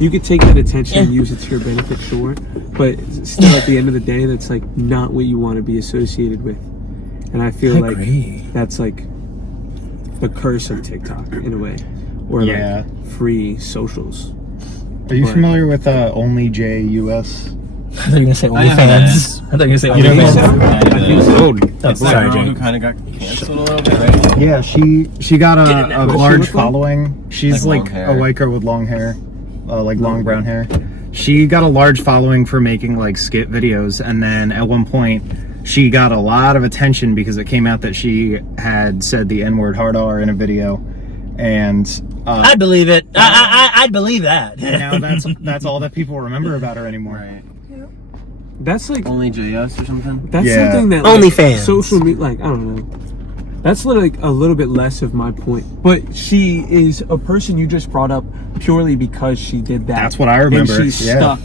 You could take that attention and use it to your benefit, sure, but still at the end of the day, that's like not what you want to be associated with. And I feel like that's like the curse of TikTok in a way, or like free socials. Are you familiar with OnlyJUS? I thought you were gonna say OnlyFans. I thought you were gonna say OnlyFans. That's sorry, Jake. Who kind of got canceled a little bit, right? Yeah, she got a large following. She's like a white girl with long hair, like long brown hair. She got a large following for making like skit videos, and then at one point she got a lot of attention because it came out that she had said the N-word hard R in a video, and I believe it. I'd believe that. Now that's all that people remember about her anymore. Right. That's like OnlyJUS or something. That's something that like, OnlyFans, social media, like I don't know. That's like a little bit less of my point. But she is a person you just brought up purely because she did that. That's what I remember. And she's stuck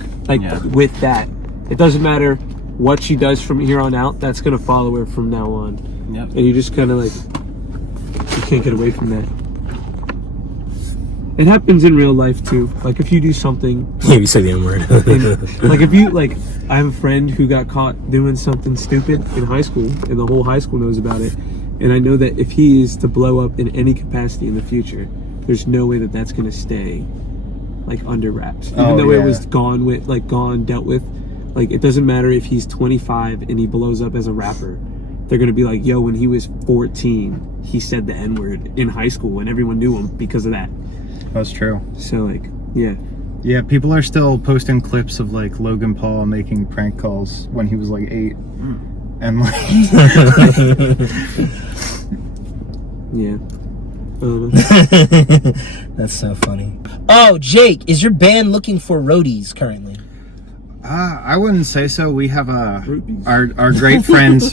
with that. It doesn't matter what she does from here on out. That's gonna follow her from now on. Yep. And you just kind of like you can't get away from that. It happens in real life too. Like if you do something. Yeah, you say the N-word. Like if you like, I have a friend who got caught doing something stupid in high school, and the whole high school knows about it. And I know that if he is to blow up in any capacity in the future, there's no way that that's gonna stay like under wraps. Even though it was dealt with. Like it doesn't matter if he's 25 and he blows up as a rapper. They're gonna be like, yo, when he was 14, he said the N-word in high school, and everyone knew him because of that. That's true. So like, yeah. Yeah, people are still posting clips of like Logan Paul making prank calls when he was like 8. And like yeah. That's so funny. Oh, Jake, is your band looking for roadies currently? I wouldn't say so. We have our great friend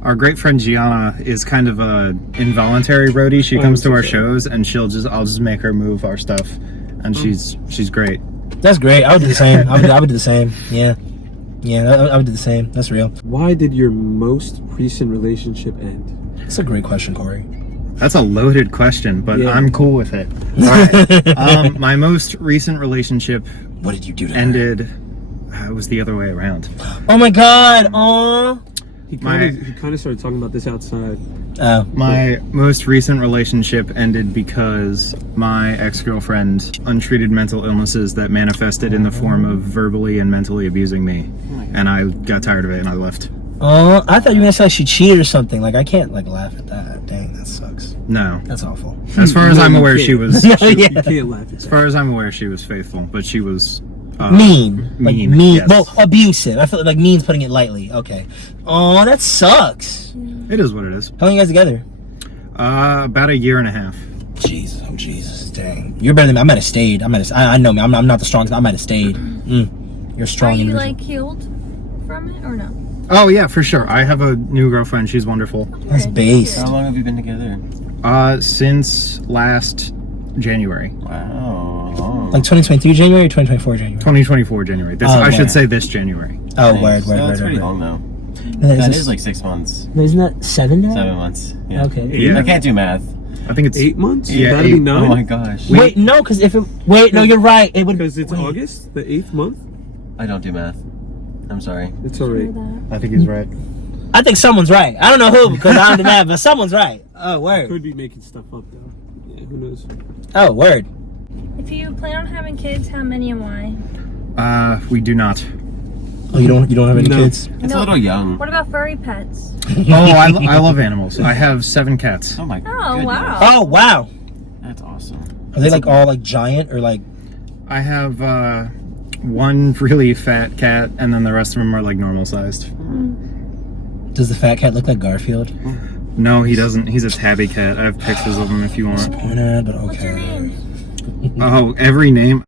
our great friend Gianna is kind of a involuntary roadie. She comes to our shows and I'll just make her move our stuff, and she's great. That's great. I would do the same. I would do the same. Yeah, I would do the same. That's real. Why did your most recent relationship end? That's a great question, Corey. That's a loaded question, but I'm cool with it. All right. My most recent relationship. What did you do to ended? It was the other way around. Oh my God! Aww. He kind of started talking about this outside. My most recent relationship ended because my ex-girlfriend untreated mental illnesses that manifested in the form of verbally and mentally abusing me, and I got tired of it and I left. Oh, I thought you were gonna say like she cheated or something. Like I can't like laugh at that. Dang, that sucks. No, that's awful. As far as I'm aware, she was. You can't laugh at that. As far as I'm aware, she was faithful, but she was. Mean. Yes. Well, abusive. I feel like mean's putting it lightly. Okay. Oh, that sucks. It is what it is. How long are you guys together? About 1.5 years. Jesus. Oh, Jesus. Dang. You're better than me. I might have stayed. I know me. I'm not the strongest. I might have stayed. You're strong. Are you like healed from it or no? Oh yeah, for sure. I have a new girlfriend. She's wonderful. That's base. How long have you been together? Since last January. Wow. Like 2023 January or 2024 January? 2024 January. I should say this January. Oh, nice. word. That's pretty long though. That is like 6 months. Isn't that 7 now? 7 months. Yeah. Okay. Yeah. I can't do math. I think it's 8 months. Yeah, that'd be 9. Oh my gosh. Wait, no, because if it. Wait, no, you're right. It would. Because it's August, the 8th month. I don't do math. I'm sorry. It's alright. I think he's right. I think someone's right. I don't know who because I don't do that, but someone's right. Oh, word. Could be making stuff up though. Yeah, who knows? Oh, word. If you plan on having kids, how many and why? We do not. Oh, you don't have any kids? It's a little young. What about furry pets? Oh, I love animals. I have 7 cats. Oh my god. Oh, wow. Oh, wow. That's awesome. Are they like all like giant or like? I have one really fat cat, and then the rest of them are like normal sized. Does the fat cat look like Garfield? No, he doesn't. He's a tabby cat. I have pictures of him if you want. But okay. What's your name? Oh, every name.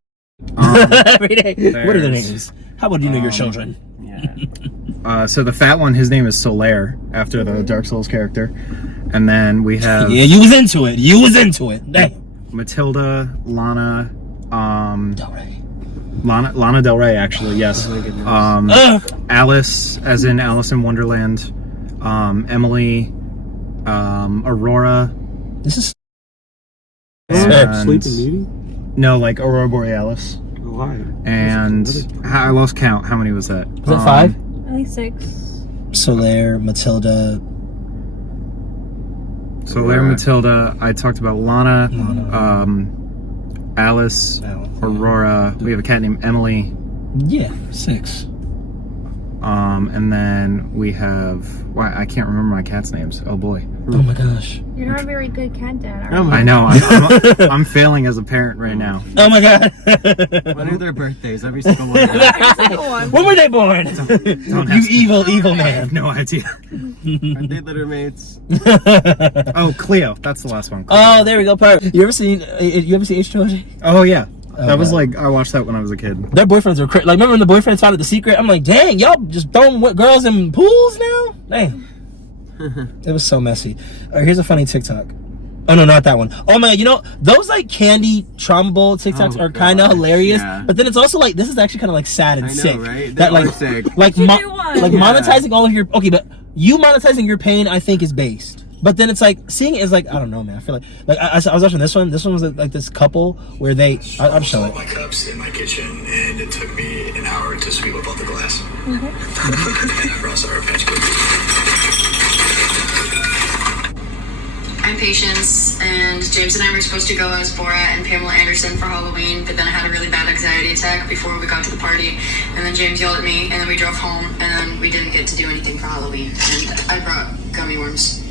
Every day. What are the names? How would you know your children? Yeah. So the fat one, his name is Solaire, after the Dark Souls character. And then we have... Yeah, you was into it. Damn. Matilda, Lana, Del Rey. Lana Del Rey, actually, yes. Alice, as in Alice in Wonderland. Emily, Aurora. This is Sleeping Beauty? No, like Aurora Borealis. Why? And I lost count. How many was that? Was that 5? At least 6. Soler, Matilda. Soler, Matilda. I talked about Lana. Alice. Aurora. We have a cat named Emily. Yeah, 6. And then we have. Why I can't remember my cat's names. Oh boy. Oh my gosh. You're not a very good cat dad, are Oh you? my- I know. I'm failing as a parent right now. Oh my god. When are their birthdays? Every single one. When were they born? You evil I man. have no idea. Are they litter mates? Oh, Cleo. That's the last one. Oh, there we go. Perfect. You ever seen H2O? Oh yeah. That was God. like I watched that when I was a kid. Their boyfriends were crazy. Like, remember when the boyfriends found out the secret? I'm like, dang, y'all just throwing girls in pools now? Dang. It was so messy. All right, here's a funny TikTok. Oh no, not that one. Oh man, you know those like candy trauma bowl TikToks are kind of hilarious, yeah. but then it's also like this is actually kind of like sad and I know, sick. right? That They like are sick. like You do one. like Yeah. monetizing all of your but you monetizing your pain I think is based. But then it's like seeing it is like I don't know, man. I feel like I was watching this one. This one was like this couple where I'm showing All my cups in my kitchen, and it took me an hour to sweep up all the glass. And I brought Sour Patch Kids. I'm Patience, and James and I were supposed to go as Borat and Pamela Anderson for Halloween, but then I had a really bad anxiety attack before we got to the party, and then James yelled at me, and then we drove home, and then we didn't get to do anything for Halloween, and I brought gummy worms.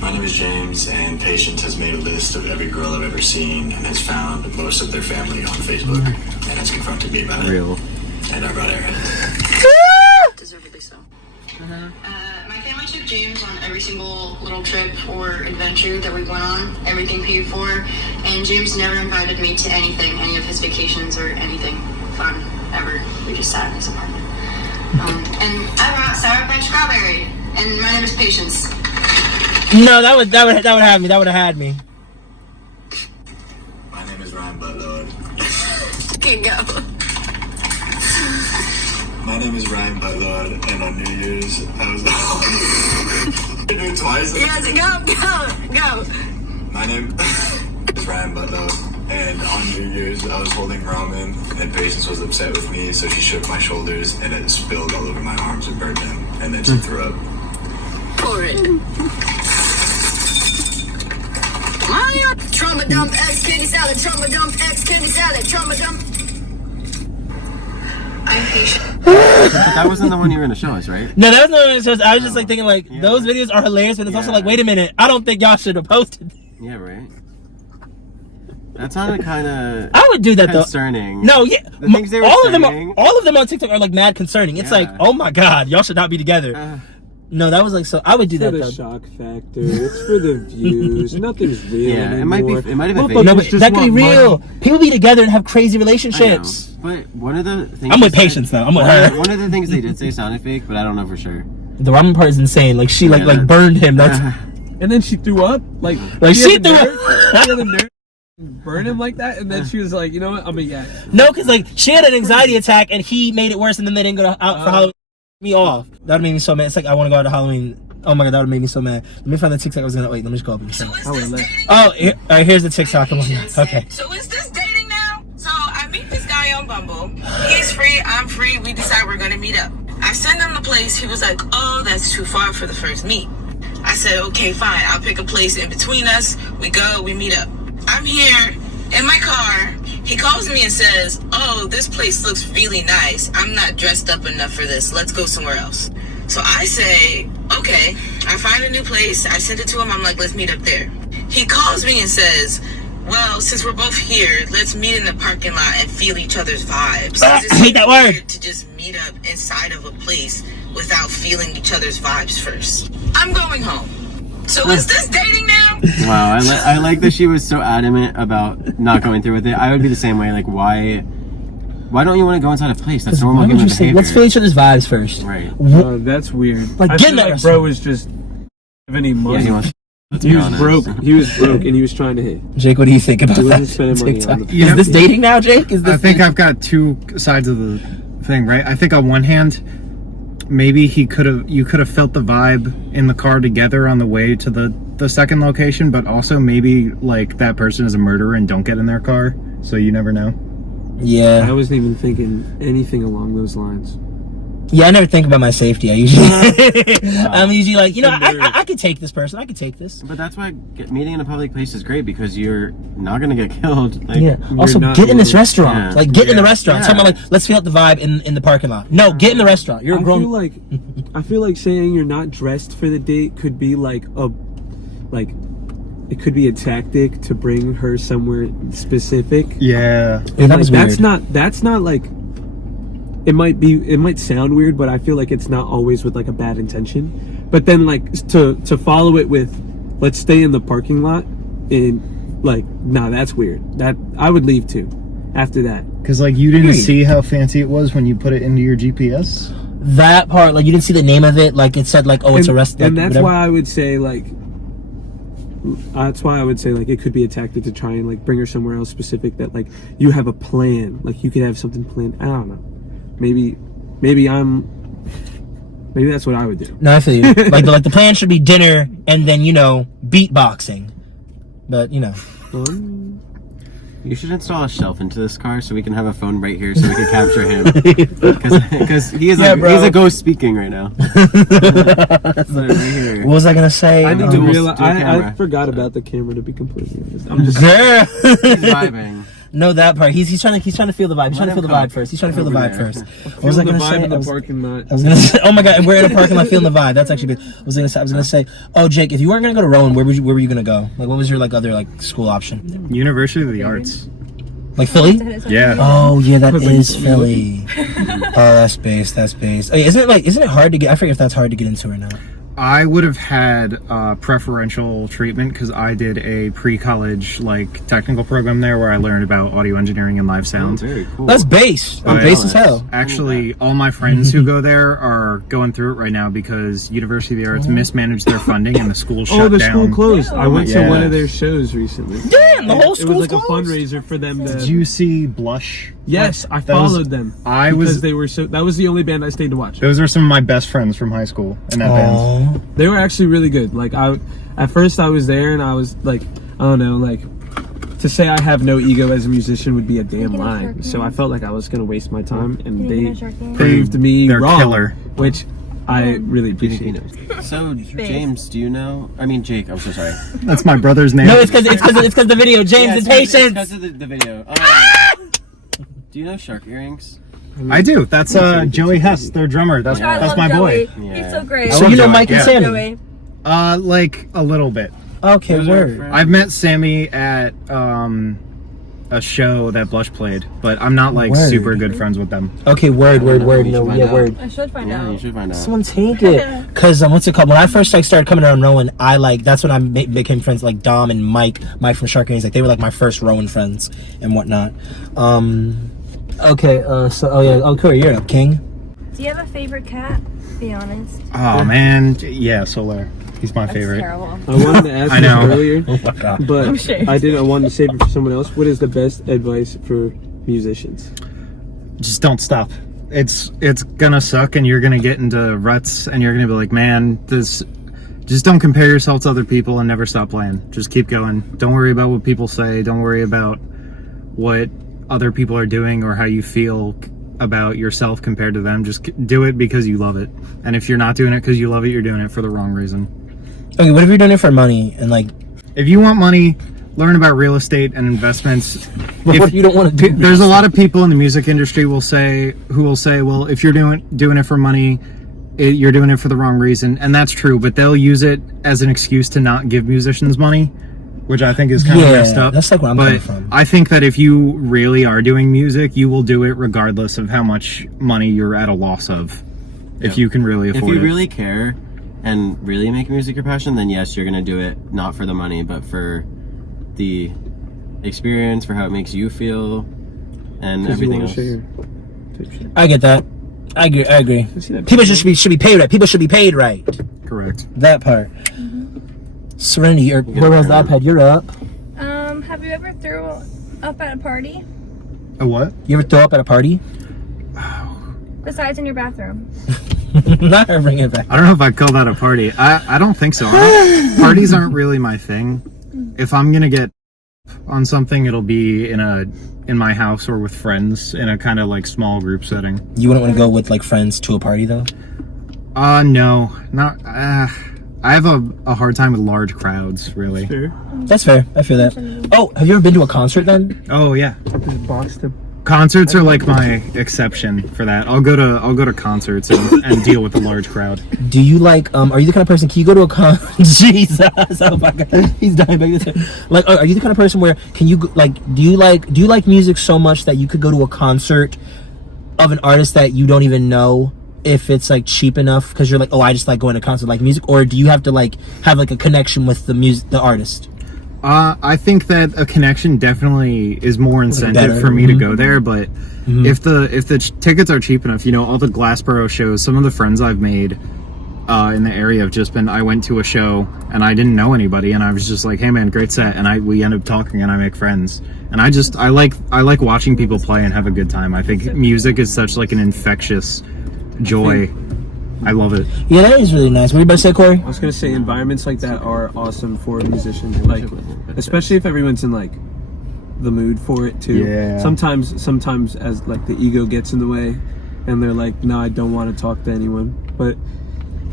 My name is James, and Patience has made a list of every girl I've ever seen and has found most of their family on Facebook and has confronted me about it. And I brought Aaron. Deservedly so. My family took James on every single little trip or adventure that we went on, everything paid for, and James never invited me to anything, any of his vacations or anything fun ever. We just sat in his apartment. And I brought Sour Patch Strawberry, and my name is Patience. No, that would have me. That would have had me. My name is Ryan Butler. Okay, go. My name is Ryan Butler, and on New Year's, I was. You do it twice? Yes, go. My name is Ryan Butler, and on New Year's, I was holding ramen, and Patience was upset with me, so she shook my shoulders, and it spilled all over my arms and burned them, and then she threw up. Pour it. My trauma dump X kitty salad, trauma dump X kitty salad, trauma dump. I'm patient. But that wasn't the one you were gonna show us, right? No, that was no. I was just like thinking like those videos are hilarious, but it's also Yeah. like, wait a minute, I don't think y'all should have posted. Yeah, right. That sounded kind of I would do that though. concerning. No, yeah, The things they were all of them on TikTok are like mad concerning. It's like, Yeah. oh my god, y'all should not be together. No, that was like so. I would do For that the though. shock factor. It's for the views. Nothing's real Yeah, anymore. it might be. It might have been fake. Motherfuckers No, but just that could be want real. money. People be together and have crazy I know. relationships. But one of the things I'm with they said- Patience though. I'm with her. One of the things they did say sounded fake, but I don't know for sure. The ramen part is insane. Like she Yeah. like burned him. That's And then she threw up. Like she had the threw nerve- up. she had the nerve to burn him like that. And then she was like, you know what? I'm a yeah. No, because like she had an anxiety attack and he made it worse, and then they didn't go out for Halloween. Me off. That would make me so mad. It's like I want to go out to Halloween. Oh my god, that would make me so mad. Let me find the TikTok I was gonna wait. Let me just go up and show. So is this dating? Oh, here, all right, here's the TikTok. I'm looking at. Okay. So is this dating now? So I meet this guy on Bumble. He's free, I'm free. We decide we're gonna meet up. I send him the place. He was like, oh, that's too far for the first meet. I said, okay, fine. I'll pick a place in between us. We go, we meet up. I'm here in my car. He calls me and says, oh, this place looks really nice. I'm not dressed up enough for this. Let's go somewhere else. So I say, okay. I find a new place. I send it to him. I'm like, let's meet up there. He calls me and says, well, since we're both here, let's meet in the parking lot and feel each other's vibes. I It's hate that word. weird to just meet up inside of a place without feeling each other's vibes first. I'm going home. So is this dating now? Wow, I like that she was so adamant about not going through with it. I would be the same way. Like, why don't you want to go inside a place? That's normal Why would human you say, behavior. let's feel each other's vibes first. Right. That's weird. Like, I get feel that like bro was just any Yeah, money. he wants. He was broke. He was broke, and he was trying to hit. Jake, what do you think about He that? wasn't spending money TikTok? on the- You know- Is this dating now, Jake? Is this I think I've got two sides of the thing, right? I think on one hand, maybe you could have felt the vibe in the car together on the way to the the second location, but also maybe like that person is a murderer and don't get in their car, so you never know. Yeah. I wasn't even thinking anything along those lines. Yeah, I never think about my safety. I usually, I'm usually like, I could take this person. I could take this. But that's why meeting in a public place is great because you're not gonna get killed. Like, yeah. Also, get in this restaurant. Yeah. Like, get in the restaurant. Yeah. Tell me, like, let's feel out the vibe in the parking lot. No, get in the restaurant. You're a grown. I feel like saying you're not dressed for the date could be it could be a tactic to bring her somewhere specific. Yeah. Yeah, that was weird. That's not like. It might sound weird, but I feel like it's not always with like a bad intention. But then like to follow it with, let's stay in the parking lot, and like, nah, that's weird. That I would leave too after that. Because like you didn't see how fancy it was when you put it into your GPS. That part, like you didn't see the name of it, like it said like, oh, it's a restaurant. And that's why I would say like. That's why I would say like it could be a tactic to try and like bring her somewhere else specific that like you have a plan. Like you could have something planned. I don't know. Maybe that's what I would do. No, I feel you. like the plan should be dinner and then beatboxing, but You should install a shelf into this car so we can have a phone right here so we can capture him. Because he's a ghost speaking right now. What was I gonna say? I need to realize I forgot about the camera, to be completely honest. I'm just He's vibing. No, that part. He's trying to feel the vibe. He's trying to feel the vibe first. He's trying to feel the vibe first. What was I gonna say? In the parking lot. I was gonna say, oh my god, we're in a parking lot feeling the vibe. That's actually good. I was gonna say, oh Jake, if you weren't gonna go to Rowan, where were you gonna go? Like, what was your like other like school option? University of the Arts. Like Philly? Yeah. Oh yeah, that is Philly. Oh, that's base. Hey, isn't it hard to get? I forget if that's hard to get into or not. I would have had preferential treatment because I did a pre-college like technical program there where I learned about audio engineering and live sound. Oh, very cool. That's bass. I'm bass as hell. Actually, all my friends who go there are going through it right now because University of the Arts mismanaged their funding and the school shut down. Oh, the school closed. I went to one of their shows recently. Damn, the whole school. It was like a fundraiser for them to. Did you see Blush? Yes, I followed them. They were so. That was the only band I stayed to watch. Those are some of my best friends from high school in that band. They were actually really good. Like at first I was there and I was like, I don't know, like to say I have no ego as a musician would be a damn lie. So I felt like I was gonna waste my time, and they proved me wrong. Killer. Which I really appreciate. So James, do you know? I mean Jake. I'm so sorry. That's my brother's name. No, it's because the video. James, it's patience. It's because of the video. Do you know Shark Earrings? I do. That's Joey Hess, their drummer. That's my boy. Yeah. He's so great. So you know Mike and yeah. Sammy? Joey. Like a little bit. Okay, word. I've met Sammy at a show that Blush played, but I'm not like super good friends with them. Okay, word. No, yeah, word. I should find out. You should find out. Someone take it. Because what's it called? When I first like started coming around Rowan, that's when I became friends like Dom and Mike from Shark Earrings. Like they were like my first Rowan friends and whatnot. Okay, Corey, you're up, King. Do you have a favorite cat? Be honest. Oh man, yeah, Solar. He's my favorite. Terrible. I wanted to ask I know. this earlier, Oh my god. but ashamed. I wanted to save it for someone else. What is the best advice for musicians? Just don't stop. It's gonna suck, and you're gonna get into ruts, and you're gonna be like, man, this. Just don't compare yourself to other people, and never stop playing. Just keep going. Don't worry about what people say. Don't worry about what other people are doing or how you feel about yourself compared to them. Just do it because you love it. And if you're not doing it because you love it, you're doing it for the wrong reason. Okay, what if you're doing it for money and like? If you want money, learn about real estate and investments. But what if you don't want to do? There's a lot of people in the music industry who will say, well, if you're doing it for money, you're doing it for the wrong reason. And that's true, but they'll use it as an excuse to not give musicians money, which I think is kind of messed up. That's like where I'm coming from. I think that if you really are doing music, you will do it regardless of how much money you're at a loss of. If you can really afford it. If you really care and really make music your passion, then yes, you're gonna do it not for the money, but for the experience, for how it makes you feel, and everything else. I get that. I agree. People should be paid right. People should be paid right. Correct. That part. Serenity, where was the iPad? You're up. Have you ever threw up at a party? A what? You ever throw up at a party? Besides in your bathroom. Not her bringing it back. I don't know if I'd call that a party. I don't think so. Parties aren't really my thing. If I'm gonna get on something, it'll be in my house or with friends in a kind of like small group setting. You wouldn't want to go with like friends to a party though? No, not. I have a hard time with large crowds, really. Sure. That's fair. I feel that. Oh, have you ever been to a concert then? Oh yeah. Just boxed him. Concerts are like my exception for that. I'll go to concerts and deal with a large crowd. Do you like are you the kind of person, can you go to a Jesus, oh my god, he's dying back there. Like, are you the kind of person where can you like do you like music so much that you could go to a concert of an artist that you don't even know if it's like cheap enough because you're like, oh, I just like going to concert like music, or do you have to like have like a connection with the artist? I think that a connection definitely is more incentive for me to go there, but if the tickets are cheap enough, you know, all the Glassboro shows, some of the friends I've made in the area have just been, I went to a show and I didn't know anybody and I was just like, hey man, great set, and we end up talking and I make friends, and I like watching people play and have a good time. I think music is such like an infectious joy. I love it. Yeah, that is really nice. What are you about to say, Corey? I was gonna say environments like that are awesome for a musician, like especially if everyone's in like the mood for it too. Yeah. Sometimes as like the ego gets in the way, and they're like, no, I don't want to talk to anyone. But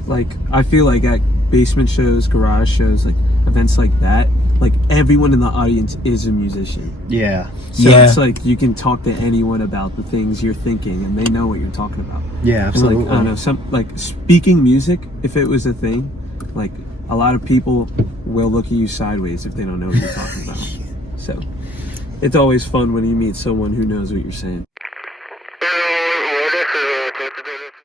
like I feel like at basement shows, garage shows, like events like that, like everyone in the audience is a musician. Yeah. So it's like you can talk to anyone about the things you're thinking and they know what you're talking about. Yeah, absolutely. And like, I don't know, speaking music, if it was a thing, like a lot of people will look at you sideways if they don't know what you're talking about. So it's always fun when you meet someone who knows what you're saying.